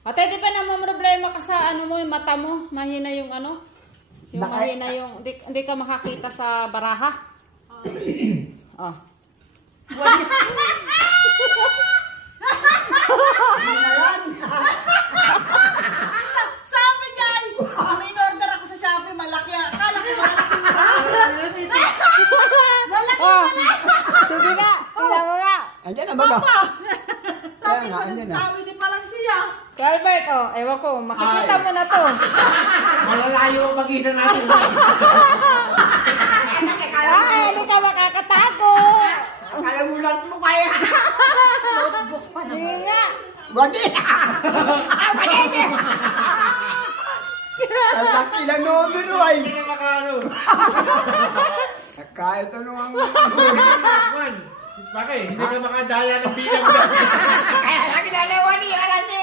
Ate, di ba naman problema ka sa ano mo, yung mata mo? Mahina yung ano? Yung mahina yung, hindi ka makakita sa baraha? Oh. Sabi niya, may in-order ako sa Shopee, malaki. Akala ko malaki. Oh. Sige nga, tingnan mo nga. Andiyan na baga. Kaya nga, andiyan na. Sabi di pa lang siya. Albert, oh, ewan ko, makikita mo na to. Malalayo ang magitan natin. Ay, hindi ka makakatago. Akala mo lang mo kaya. Notebook pa Hindi naman. nga. Badi! Badi! Kalaki na numero ay. Hindi na makano. Kahit ano ang... Bakit? Hindi ka makadaya ng bilang. Kaya lagi na nawa ni Alante.